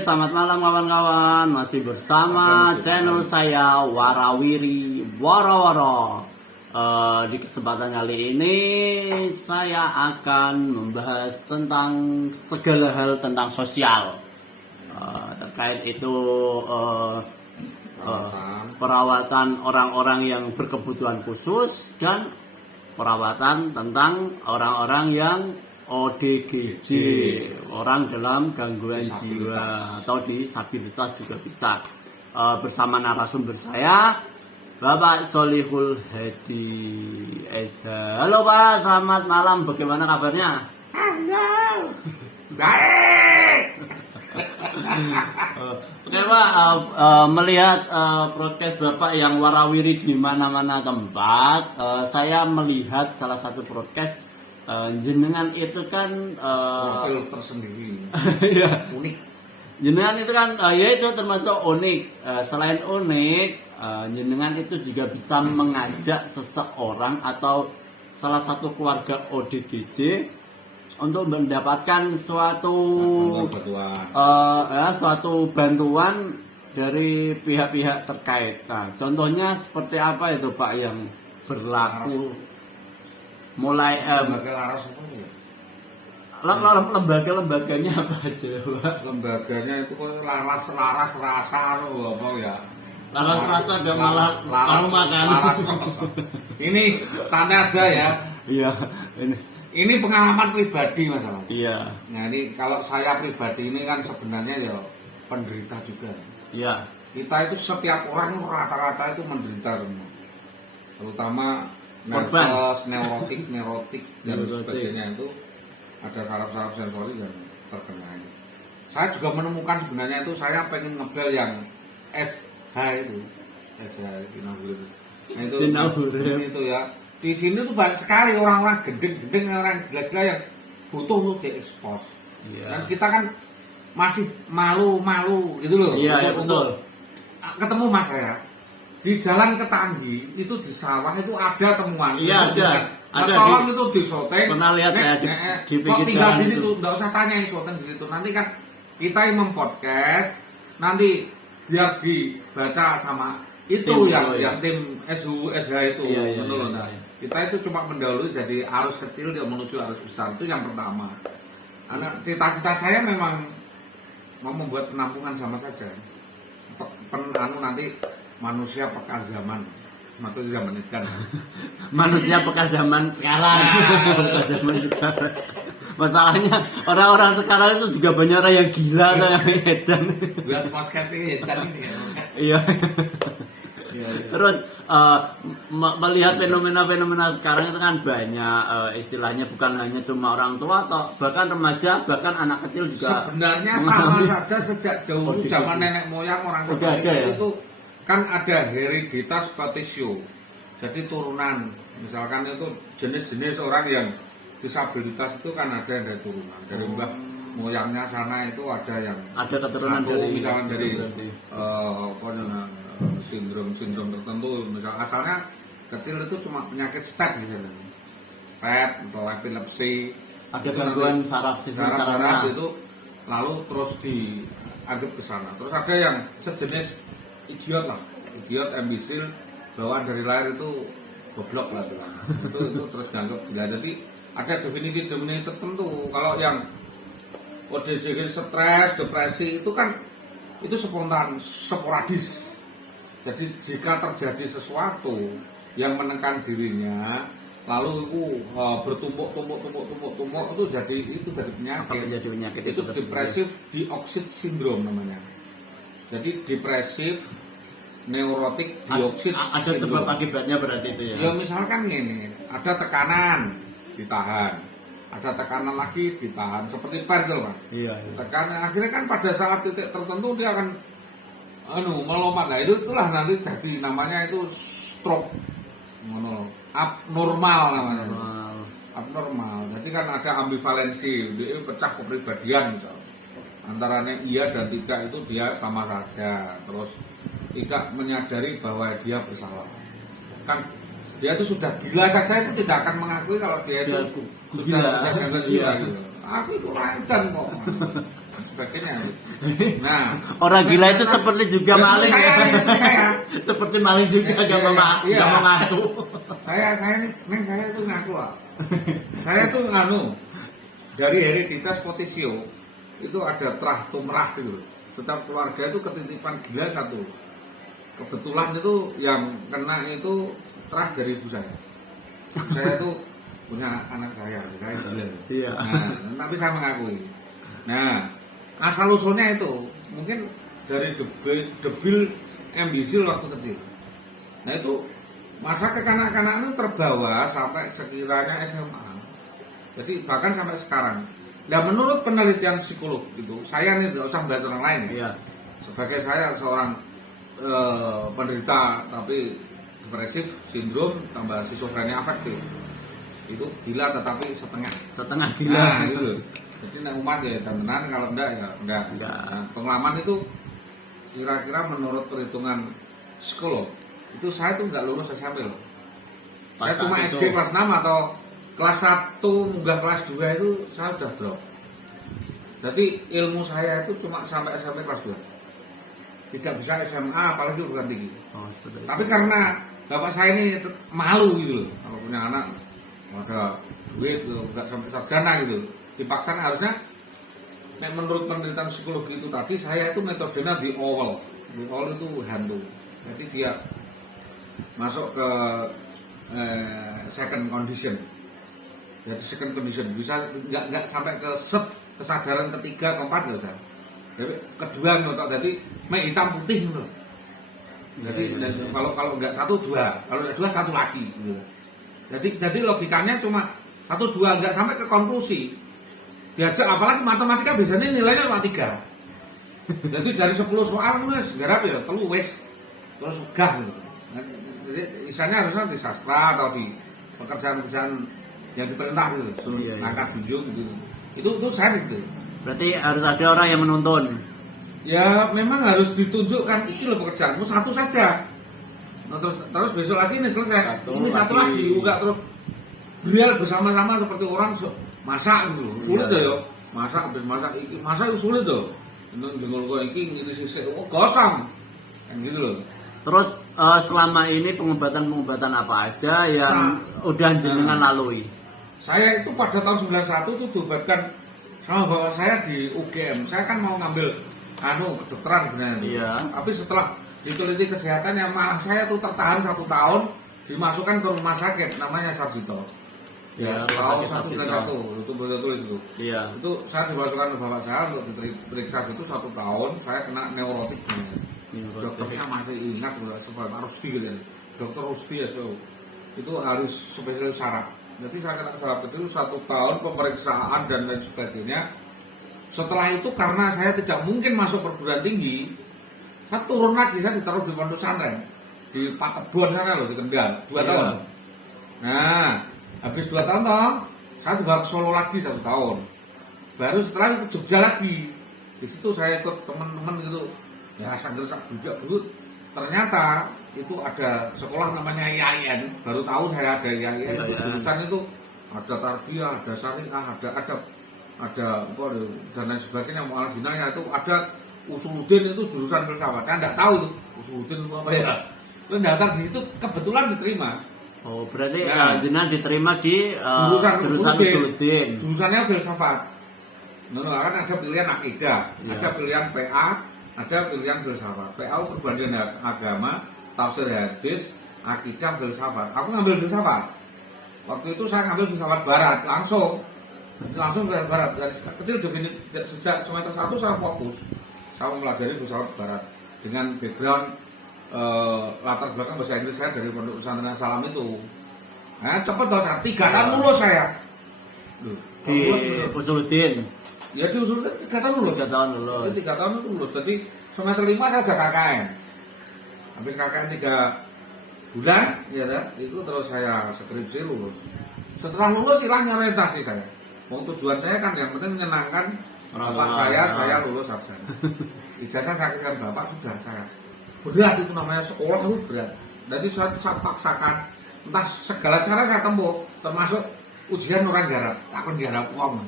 selamat malam kawan-kawan. Masih bersama channel saya Warawiri Woro-Woro. Di kesempatan kali ini saya akan membahas tentang segala hal tentang sosial. Terkait itu perawatan orang-orang yang berkebutuhan khusus dan perawatan tentang orang-orang yang ODGJ, orang dalam gangguan jiwa atau disabilitas juga bisa. Bersama narasumber saya, Bapak Solihul Hadi SH. Halo Pak, selamat malam. Bagaimana kabarnya? Halo, baik. Oke Pak, melihat protes Bapak yang warawiri di mana-mana tempat, saya melihat salah satu protes jenengan itu kan Profil tersendiri. ya, Unik. jenengan itu kan ya itu termasuk unik. Selain unik, jenengan itu juga bisa mengajak seseorang atau salah satu keluarga ODGJ untuk mendapatkan suatu bantuan dari pihak-pihak terkait. Nah, contohnya seperti apa itu Pak yang berlaku? Mulai Lembaga laras apa ya? lembaga-lembaganya apa aja Pak? Lembaganya itu kok laras rasa apa ya? Laras rasa ada malah laras makan. Laras rasa. Ini santai aja ya. Iya, ini. Ini pengalaman pribadi masalah. Iya. Nah ini kalau saya pribadi ini kan sebenarnya ya penderita juga. Iya. Kita itu setiap orang rata-rata itu menderita semua. Terutama Korban. neurotik dan sebagainya itu ada saraf-saraf sensori yang terkena ini. Saya juga menemukan sebenarnya itu saya pengen ngebel yang SH itu, SH Sinahurem. Nah itu Sinahurem. itu ya. Di sini tuh banyak sekali orang-orang gendeng-gendeng, orang gila-gila yang butuh untuk diekspos. Iya. Dan kita kan masih malu-malu gitu loh. Iya, betul. Ketemu mas saya di jalan Ketanggi itu di sawah itu ada temuan. Iya, ada. Ada tolong di- itu disoteng. Pernah lihat saya di kok pinggir tinggal jalan di itu. situ, enggak usah tanya disoteng di situ. Nanti kan kita yang mempodcast, nanti biar dibaca sama itu Tim, yang tim SH itu. Iya, iya, Betul, iya, nah. iya. Kita itu cuma mendahului jadi arus kecil dia menuju arus besar, itu yang pertama. Karena cita-cita saya memang mau membuat penampungan sama saja. Nanti manusia peka zaman, maka zaman ikan. Manusia bekas zaman sekarang. Bekas zaman sekarang. Masalahnya orang-orang sekarang itu juga banyak orang yang gila atau yang edan. Buat podcast ini ikan ini ya. Iya. Iya. Terus melihat fenomena-fenomena sekarang itu kan banyak, istilahnya bukan hanya cuma orang tua atau bahkan remaja, bahkan anak kecil juga. Sebenarnya sama saja sejak dahulu zaman nenek moyang orang tua Udah ada, ya? itu kan ada hereditas fetisio. Jadi turunan, misalkan itu jenis-jenis orang yang disabilitas itu kan ada yang dari turunan, dari mbah moyangnya sana itu ada yang Ada keturunan satu, dari misalkan dari berarti. sindrom tertentu, misal asalnya kecil itu cuma penyakit STEP misalnya, PET atau epilepsi, Ada itu gangguan nanti saraf sistem saraf sarafnya. itu lalu terus dianggap ke sana. Terus ada yang sejenis idiot lah, idiot imbecil, bawaan dari lahir itu goblok lah itu terus dianggap gila. Jadi ada definisi tertentu. Kalau yang ODGJ stres, depresi itu kan itu spontan, sporadis. Jadi jika terjadi sesuatu yang menekan dirinya, lalu itu bertumpuk itu jadi Apa penyakit. menjadi penyakit Itu depresif dioksid sindrom namanya. Jadi depresif neurotik dioksid ada sindrom. sebab akibatnya berarti itu ya. Ya misalkan gini, ada tekanan ditahan, ada tekanan lagi ditahan, seperti pentil Pak. Iya. Tekanan akhirnya kan pada saat titik tertentu dia akan melompat. Nah itulah nanti jadi namanya itu stroke, abnormal namanya. Abnormal. Jadi kan ada ambivalensi, dia pecah kepribadian misal. Antaranya iya dan tidak itu dia sama saja. Terus tidak menyadari bahwa dia bersalah. Kan dia itu sudah gila saja itu tidak akan mengakui kalau dia itu sudah gila gitu. Aku itu raidan kok. sebagainya. Nah, Orang gila itu seperti juga Ya, maling ya. saya. Seperti maling juga Iya, gak mau iya. ngaku. saya itu ngaku ah. Saya tuh dari hereditas Potisio itu ada terah tumrah gitu. Setiap keluarga itu ketitipan gila satu. Kebetulan itu yang kena itu terah dari ibu saya. Saya tuh punya anak saya gila. Iya. Nah, tapi saya mengakui. Nah, asal usulnya itu mungkin dari debil ambisil waktu kecil. Nah itu masa kekanak-kanakan itu terbawa sampai sekiranya SMA. Jadi bahkan sampai sekarang. Nah menurut penelitian psikolog itu, saya nih tidak usah belajar orang lain. Iya. Sebagai saya seorang penderita tapi depresif, sindrom, tambah skizofrenia afektif. Itu gila tetapi setengah Gila. Nah, gitu. Jadi nek umat ya temenan, kalau enggak ya enggak. Enggak. Nah, pengalaman itu kira-kira menurut perhitungan psikolog itu saya tuh nggak lulus SMP loh. Saya cuma saat itu. SD kelas 6 atau kelas 1 munggah kelas 2 itu saya udah drop. Jadi ilmu saya itu cuma sampai SMP kelas 2. Tidak bisa SMA apalagi bukan tinggi. Oh, seperti itu. Tapi karena bapak saya ini malu gitu loh, kalau punya anak ada duit gitu, nggak sampai sarjana gitu, dipaksa harusnya. Menurut penelitian psikologi itu tadi, saya itu metodenya di awal itu hantu. Jadi dia masuk ke second condition. Jadi second condition bisa nggak sampai ke kesadaran ketiga keempat nggak usah. Jadi kedua notok jadi hitam putih gitu. Jadi kalau nggak satu dua, kalau nggak dua satu lagi gitu. Jadi logikanya cuma satu dua, nggak sampai ke konklusi. Diajak apalagi matematika biasanya nilainya cuma 3. Jadi dari 10 soal wis garap ya telu wis terus gah gitu. Jadi misalnya harusnya di sastra atau di pekerjaan-pekerjaan yang diperintah gitu, suruh Iya, iya. angkat junjung gitu. Itu saya gitu. Berarti harus ada orang yang menuntun. Ya memang harus ditunjukkan ini loh pekerjaanmu satu saja. Nah, terus besok lagi ini selesai. Satu ini satu lagi. lagi enggak terus berial bersama-sama seperti orang masak gitu. Sulit Iya. ya. Masak habis masak itu sulit loh. Jengol kok iki ngiri sisik gosong. Kan gitu loh. Terus selama ini pengobatan apa aja yang udah jenengan lalui? Saya itu pada tahun 91 itu diobatkan sama bapak saya di UGM. Saya kan mau ngambil kedokteran sebenarnya. Iya. Tapi setelah diteliti kesehatan yang malah saya tuh tertahan 1 tahun dimasukkan ke rumah sakit namanya Sarjito. Ya, tahun sakit 191 itu betul itu. Iya. Itu saya dimasukkan ke bapak saya untuk diperiksa itu 1 tahun. Saya kena neurotik. Dokternya masih ingat harus gitu. Dokter Rusdi ya so. Itu harus spesialis saraf. Jadi saya kena saraf kecil 1 tahun pemeriksaan dan lain sebagainya. Setelah itu karena saya tidak mungkin masuk perguruan tinggi, saya turun lagi, saya ditaruh di pondok pesantren di Pakebon sana loh di Kendal 2 Iya. tahun. Nah, habis 2 tahun toh, saya dibawa ke Solo lagi 1 tahun. Baru setelah itu ke Jogja lagi. Di situ saya ikut teman-teman gitu. Ya sak-sak dulu. Ternyata itu ada sekolah namanya IAIN. Baru tahu saya ada IAIN. Iya. Jurusan itu ada tarbiyah, ada syariah, ada apa dan lain sebagainya. Mu'alaf dinayah itu ada Usuluddin itu jurusan filsafat. Saya enggak tahu itu Usuluddin itu apa ya. Terus daftar di situ kebetulan diterima. Oh, berarti Nah. jenengan diterima di Jurusan Usuluddin. Jurusannya filsafat. Kan ada pilihan akidah, Iya. ada pilihan PA, ada pilihan filsafat. PA perbandingan agama, tafsir hadis, akidah, filsafat. Aku ngambil filsafat. Waktu itu saya ngambil filsafat barat langsung filsafat barat dari kecil definit sejak semester 1 saya fokus. Saya mempelajari filsafat barat dengan background latar belakang bahasa Inggris saya dari pondok pesantren Salam itu. Nah, cepet dong, 3 tahun lulus saya. Loh, Di lulus bener. Usuluddin. Ya diusulkan 3 tahun lulus. 3 tahun lulus. Jadi 3 tahun itu lulus. Jadi semester 5 saya udah KKN. Habis KKN 3 bulan, ya kan? Itu terus saya skripsi lulus. Setelah lulus hilangnya orientasi saya. Mau tujuan saya kan yang penting menyenangkan Orang bapak tua. saya lulus sarjana. Ijazah saya kirim bapak sudah saya. Berat itu namanya sekolah itu berat. Jadi saya paksakan entah segala cara saya tempuh, termasuk ujian orang garap, takon garap uang.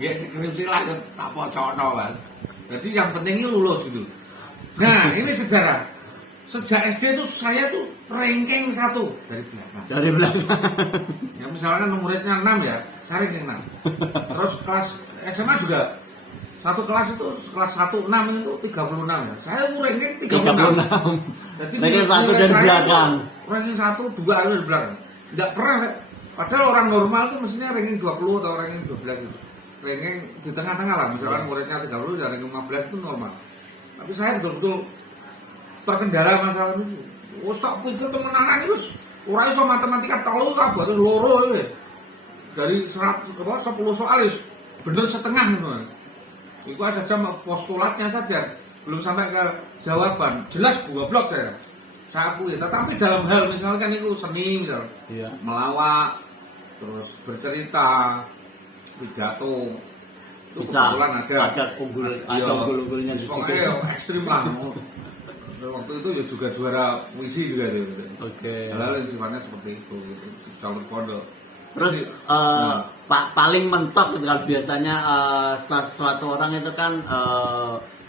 Ya skripsi lah tak pocokno kan. Jadi yang penting ini lulus gitu. Nah, ini sejarah. Sejak SD itu saya tuh ranking 1 dari belakang. Dari belakang. Ya misalkan muridnya 6 ya, saya ranking 6. Terus kelas SMA juga satu kelas itu kelas 1 6 itu 36 ya. Saya ranking 36. 36. Jadi Ranking 1 dari saya belakang. itu ranking 1 2 itu dari belakang. Tidak pernah, padahal orang normal tuh mestinya ranking 20 atau ranking 12 gitu. Ranking di tengah-tengah lah, misalkan muridnya 30 dan ranking 15 itu normal. Tapi saya betul-betul terkendala masalah itu. Wes tak pikir temenan iki wis ora iso matematika telu kabar loro iki. Dari 10 soal wis bener setengah ngono. Iku saja postulatnya saja, belum sampai ke jawaban. Jelas goblok saya. Saya akui, tetapi dalam hal misalkan itu seni misal, Iya. melawak, terus bercerita, pidato, itu Bisa kebetulan ada unggul-unggulnya di situ. Pokoknya ekstrim lah. Waktu itu ya juga juara puisi juga dia. Oke. Hal-hal yang sifatnya seperti itu, gitu. Jalur pondok. Terus paling mentok gitu kan biasanya suatu orang itu kan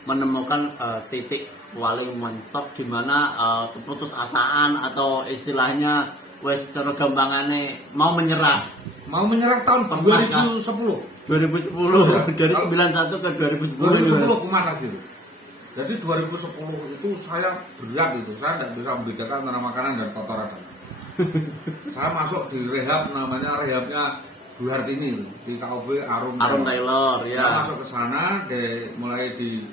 menemukan titik paling mentok di mana keputusasaan atau istilahnya wes cara gampangane mau menyerah. Mau menyerah tahun Pernah, 2010. 2010 dari 91 ke 2010. 2010 kemana gitu. Jadi 2010 itu saya berat itu, saya tidak bisa membedakan antara makanan dan kotoran. Saya masuk di rehab, namanya rehabnya Bu Hartini di KUB Arum Taylor Saya ya. masuk ke sana, mulai di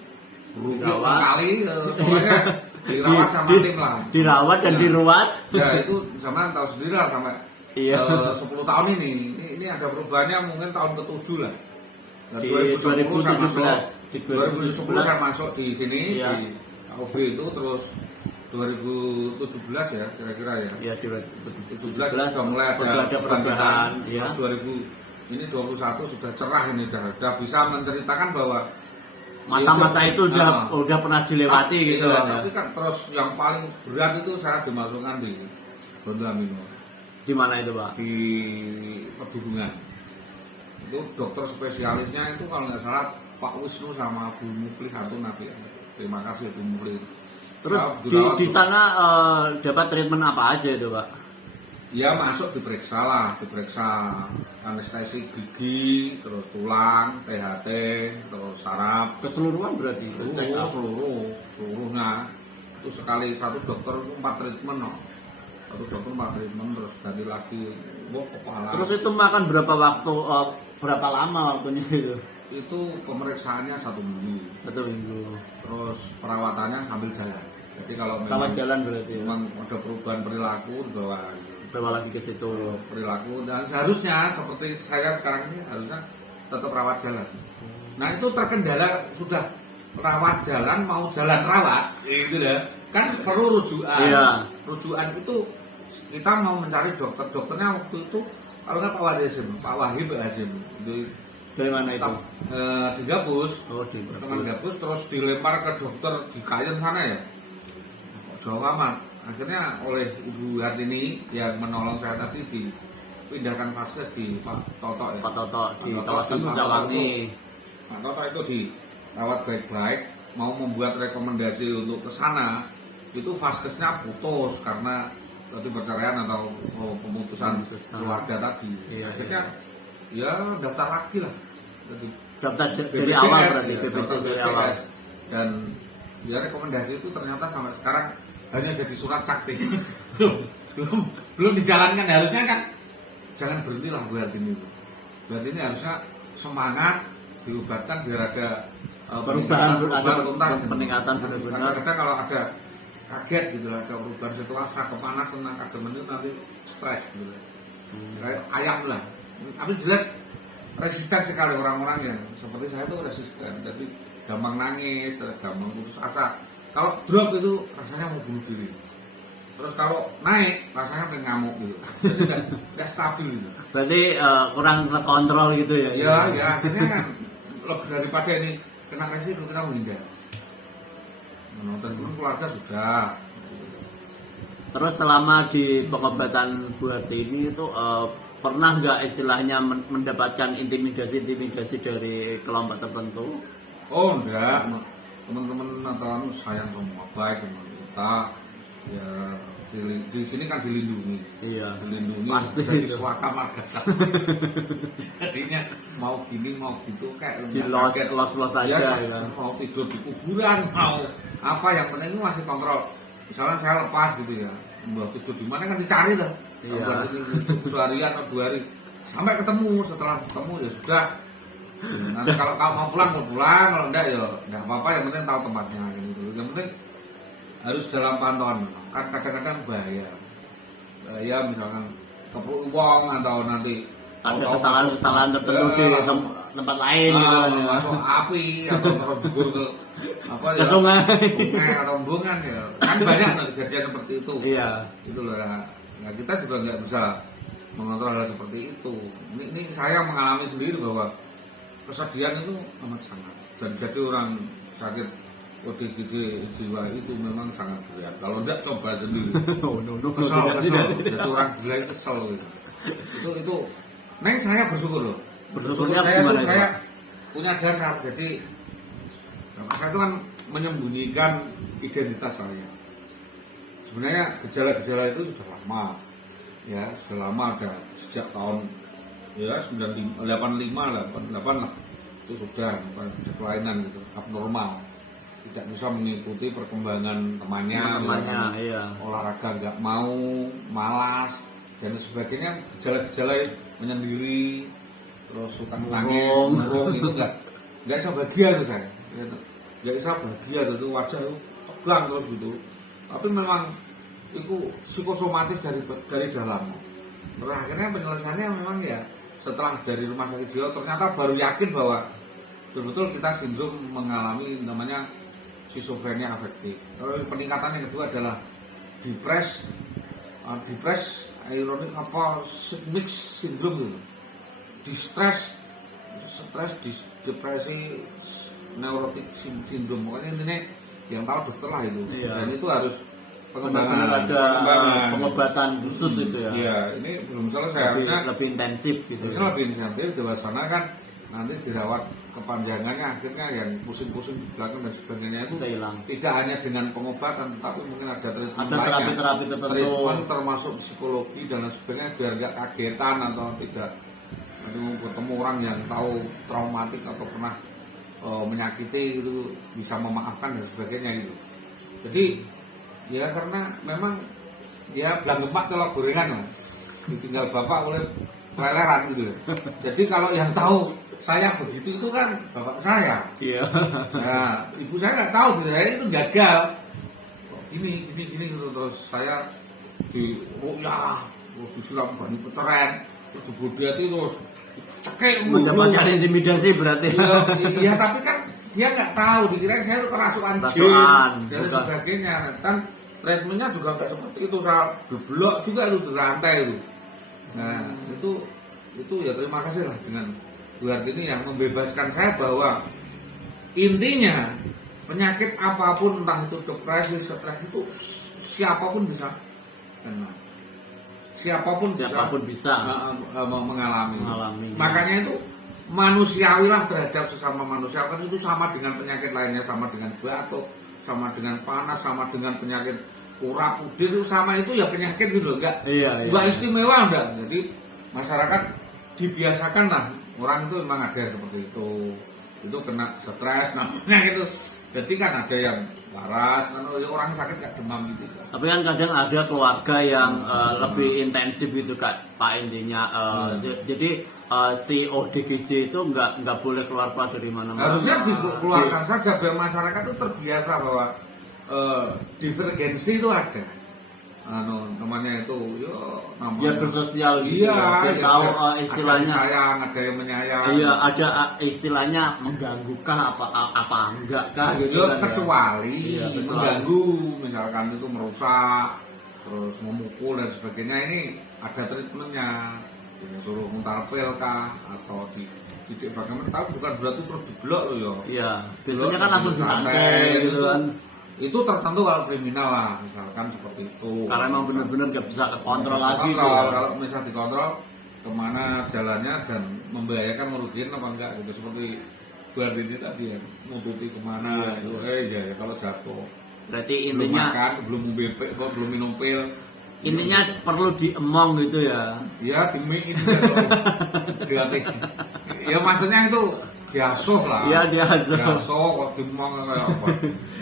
rujuk Dirawat. kali, soalnya dirawat sama tim lah. Dirawat dan Ya. diruat. Ya itu sama tahu sendiri lah sampai Iya. 10 tahun ini ada perubahannya mungkin tahun ke-7 lah. Nah, Di 2010 saya 2017. masuk, Di 2010 saya masuk di sini Iya. di KUB itu, terus 2017 ya kira-kira ya. Ya di 17 sudah mulai ada perubahan ya. Terus 2021 sudah cerah ini, sudah bisa menceritakan bahwa Masa-masa itu Nah, udah pernah dilewati gitu iya, kan ya. tapi kan terus yang paling berat itu saya dimasukkan di Bondo Amino Di mana itu, Pak? di Pedurungan. Itu dokter spesialisnya itu kalau nggak salah Pak Wisnu sama Bu Mufli Hatun Nabi. Terima kasih Bu Mufli. Terus Dirawat di tuh. sana dapat treatment apa aja itu, Pak? Ya masuk diperiksa anestesi gigi, terus tulang, THT, terus saraf, Keseluruhan berarti. Check up. seluruhnya. Itu sekali satu dokter itu 4 treatment, no. Satu dokter 4 treatment terus ganti lagi, kepala. Terus itu makan berapa waktu? Berapa lama waktunya itu? Itu pemeriksaannya 1 minggu, 1 minggu. terus perawatannya sambil jalan. Jadi kalau Kalau memang, jalan berarti ya. memang ada perubahan perilaku, dibawa Bawa lagi ke situ. perilaku, dan seharusnya seperti saya sekarang ini harusnya tetap rawat jalan. Nah itu terkendala sudah rawat jalan mau jalan rawat, gitu ya. Kan perlu rujukan. Iya. Rujukan itu kita mau mencari dokternya waktu itu kalau nggak Pak Wahib Hasim itu Dari mana itu? di Gabus, Oh, di teman Gabus, terus dilempar ke dokter di Kayen sana ya. Jauh amat. Akhirnya oleh Ibu Hartini yang menolong saya tadi dipindahkan vaskes di Pak Toto ya. Pak Toto di Pak Toto, kawasan Pak Jawangi. Pak Toto itu dirawat baik-baik, mau membuat rekomendasi untuk ke sana, itu vaskesnya putus karena tadi perceraian atau pemutusan keluarga tadi. Iya, Akhirnya ya daftar lagi lah. Jadi, Daftar dari BPJS, awal berarti ya, BPJS daftar dari BPJS. awal. Dan ya rekomendasi itu ternyata sampai sekarang hanya jadi surat sakti. belum dijalankan. Harusnya kan jangan berhentilah Bu Hartini itu. Bu Hartini harusnya semangat diobatkan biar ada Perubahan, ada tuntas. peningkatan benar-benar. Kadang-kadang kalau ada kaget gitu lah, ada perubahan situasi, kepanasan, kadang itu nanti stres gitu lah. Kayak ayam lah. Tapi jelas resisten sekali orang-orang yang seperti saya itu resisten. Jadi gampang nangis, gampang putus asa. Kalau drop itu rasanya mau bunuh diri. Terus kalau naik rasanya pengen ngamuk gitu. Jadi nggak stabil gitu. Berarti kurang terkontrol gitu ya? Ya akhirnya kan lebih daripada ini kena resiko kita menghindar. Menonton dulu keluarga sudah. Terus selama di pengobatan Bu Hartini itu pernah nggak istilahnya mendapatkan intimidasi dari kelompok tertentu? Oh enggak, teman-teman atau sayang semua baik dengan kita ya di sini kan dilindungi, Iya, dilindungi pasti dari itu. suaka marga jadinya mau gini mau gitu kayak Di nggak kaget. los Ya, aja saya ya. mau tidur di kuburan mau apa yang penting masih kontrol. Misalnya saya lepas gitu ya, mau tidur di mana kan dicari tuh. Iya. Berarti seharian atau 2 hari sampai ketemu, setelah ketemu ya sudah. Nanti kalau kamu mau pulang, kalau enggak ya enggak apa-apa, yang penting tahu tempatnya gitu. Yang penting harus dalam pantauan. Kan kadang-kadang bahaya. Bahaya misalkan kepruk uang atau nanti Ada tahu-tahu kesalahan-kesalahan masuk- tertentu di tempat lain gitu kan ya. masuk api atau terjebur ke apa Ke sungai. sungai atau embungan ya. Kan banyak kejadian seperti itu. Iya. Itu loh ya. Nah, kita juga nggak bisa mengontrol hal seperti itu. Ini saya mengalami sendiri bahwa kesedihan itu amat sangat, dan jadi orang sakit ODGJ jiwa itu memang sangat berat. Kalau enggak coba sendiri. Oh, no. Kesel. Tidak. Jadi orang gila itu kesel gitu. Itu Neng saya bersyukur loh. Bersyukurnya saya gimana itu itu, saya Pak? punya dasar. Jadi saya itu kan menyembunyikan identitas saya. Sebenarnya gejala-gejala itu sudah lama. Ya, sudah lama ada sejak tahun ya 85 88 lah. Itu sudah bukan ada kelainan gitu, abnormal. Tidak bisa mengikuti perkembangan temannya, Iya. olahraga nggak mau, malas dan sebagainya, gejala-gejala menyendiri, terus suka nangis, murung itu nggak bisa bahagia tuh saya, nggak bisa bahagia tuh wajah itu tegang terus gitu. Tapi memang itu psikosomatis dari dalam. Terus akhirnya penyelesaiannya memang ya setelah dari rumah sakit jiwa ternyata baru yakin bahwa betul-betul kita sindrom mengalami namanya skizofrenia afektif. Terus peningkatan yang kedua adalah depres ironik apa mix sindrom gitu. Depresi neurotik sindrom. Pokoknya intinya yang tahu dokter lah itu. Iya. Dan itu harus Benar-benar ada pengobatan khusus itu ya. Iya, ini belum selesai. Harusnya Lebih intensif gitu. harusnya lebih intensif di luar sana kan nanti dirawat kepanjangannya, akhirnya yang pusing-pusing di belakang dan sebagainya itu Bisa hilang. tidak hanya dengan pengobatan, tapi mungkin ada treatment Ada lainnya. terapi-terapi tertentu. Treatment termasuk psikologi dan lain sebagainya biar nggak kagetan atau tidak. Nanti mau ketemu orang yang tahu traumatik atau pernah menyakiti itu bisa memaafkan dan sebagainya gitu. Jadi ya karena memang ya belang lemak kalau gorengan lah. Ditinggal bapak oleh leleran gitu. Jadi kalau yang tahu saya begitu itu kan bapak saya. Iya. Nah, ibu saya nggak tahu saya itu gagal. Kok gini gitu. Terus saya di terus disiram bani peteren, terus dibodiati terus cekek Mendapatkan intimidasi berarti. Iya, tapi kan dia nggak tahu, dikira saya itu kerasukan jin Kerasukan, dan bukan. sebagainya. Kan treatmentnya juga nggak seperti itu, saya beblok juga itu di rantai itu. Nah itu ya terima kasih lah dengan Duarte ini yang membebaskan saya bahwa intinya penyakit apapun, entah itu depresi, stres itu siapapun bisa kena. Siapapun bisa mengalami. Makanya Makanya itu manusiawilah terhadap sesama manusia, kan itu sama dengan penyakit lainnya, sama dengan batuk, sama dengan panas, sama dengan penyakit kurap kudis, itu sama itu ya penyakit gitu loh, enggak istimewa enggak. Jadi masyarakat dibiasakan lah, orang itu memang ada seperti itu kena stres namanya gitu. Jadi kan ada yang waras, kan orang sakit kayak demam gitu. Tapi kan kadang ada keluarga yang lebih intensif gitu Pak intinya. Jadi si ODGJ itu nggak boleh keluar dari mana-mana. Harusnya dikeluarkan saja biar masyarakat itu terbiasa bahwa divergensi itu ada. Namanya itu Ya bersosial gitu. Iya, Biar tahu ada istilahnya. yang sayang, ada yang menyayang. Iya, ada istilahnya mengganggu apa enggak kah gitu Ya, kan. kecuali Iya, mengganggu, misalkan itu merusak, terus memukul dan sebagainya, ini ada treatmentnya. Suruh mutar pil kah atau dididik bagaimana, tahu bukan berarti terus diblok loh ya. Iya, biasanya kan langsung dirantai gitu kan. Itu tertentu kalau kriminal lah, misalkan seperti itu. Karena emang benar-benar nggak bisa kontrol lagi. Kalau misalnya dikontrol, kemana jalannya dan membahayakan merugikan apa enggak gitu, seperti Bu Ardini tadi ya, nututi kemana itu ya kalau jatuh Berarti belum intinya makan, belum belum minum pil, intinya perlu diemong gitu ya. ya dimiin dilatih. Ya maksudnya itu diasuh lah. Iya, diasuh. Diasuh kok dimong kayak apa?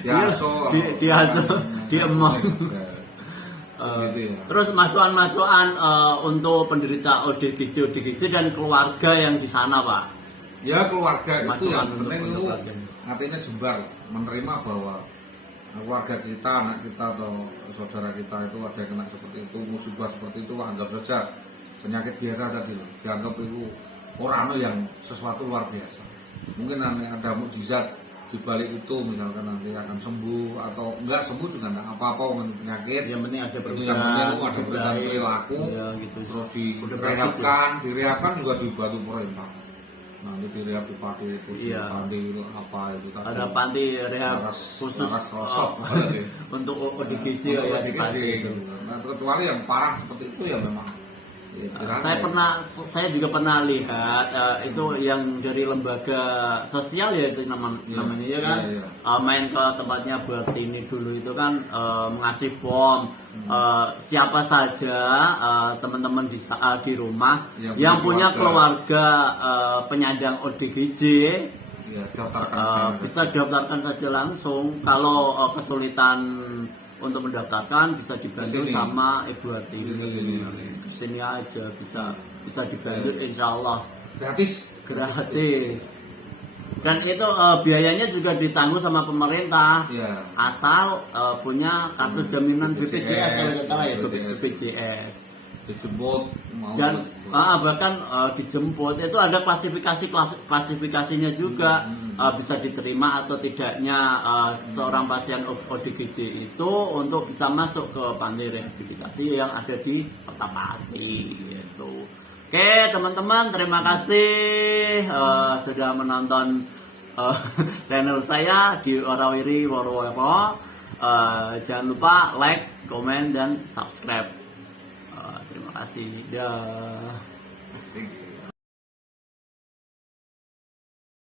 Diasuh. Diasuh, diemong. Gitu ya. Terus masukan-masukan untuk penderita ODGJ dan keluarga yang di sana, Pak. Ya keluarga itu Masukan yang untuk penting itu keluarga. artinya jembar menerima bahwa keluarga kita, anak kita atau saudara kita itu ada yang kena seperti itu, musibah seperti itu, anggap saja penyakit biasa tadi loh, dianggap itu orang yang sesuatu luar biasa. Mungkin ada mukjizat di balik itu, misalkan nanti akan sembuh atau enggak sembuh juga enggak apa-apa dengan penyakit. Yang penting ada Yang penting ada perubahan perilaku, ya, gitu. terus Udah direhabkan juga dibantu pemerintah. Nanti direhab di panti itu, Iya. panti itu apa itu tadi. Ada panti rehab khusus rosok untuk ODGJ untuk ya di ODGJ panti itu. gitu. Nah, kecuali yang parah seperti itu ya memang Saya juga pernah lihat itu yang dari lembaga sosial ya itu namanya ya kan. Iya. Main ke tempatnya Bu Ardini dulu itu kan mengasih bom. Siapa saja teman-teman di rumah yang punya keluarga penyandang ODGJ ya, daftarkan bisa daftarkan saja langsung. Kalau kesulitan untuk mendaftarkan bisa dibantu Kesini. sama Ibu Ardini. Kesini. Di sini aja bisa dibantu, insya Allah gratis. Dan itu biayanya juga ditanggung sama pemerintah. Ya. Asal punya kartu jaminan BPJS kalau nggak salah ya, BPJS. BPJS. Dijemput mau Dan bahkan dijemput itu ada klasifikasinya juga. Bisa diterima atau tidaknya seorang pasien ODGJ itu untuk bisa masuk ke panti rehabilitasi yang ada di Kertapati gitu. Oke teman-teman, terima kasih sudah menonton channel saya di Warawiri Worowopo. Jangan lupa like, komen, dan subscribe. Terima kasih. Dah.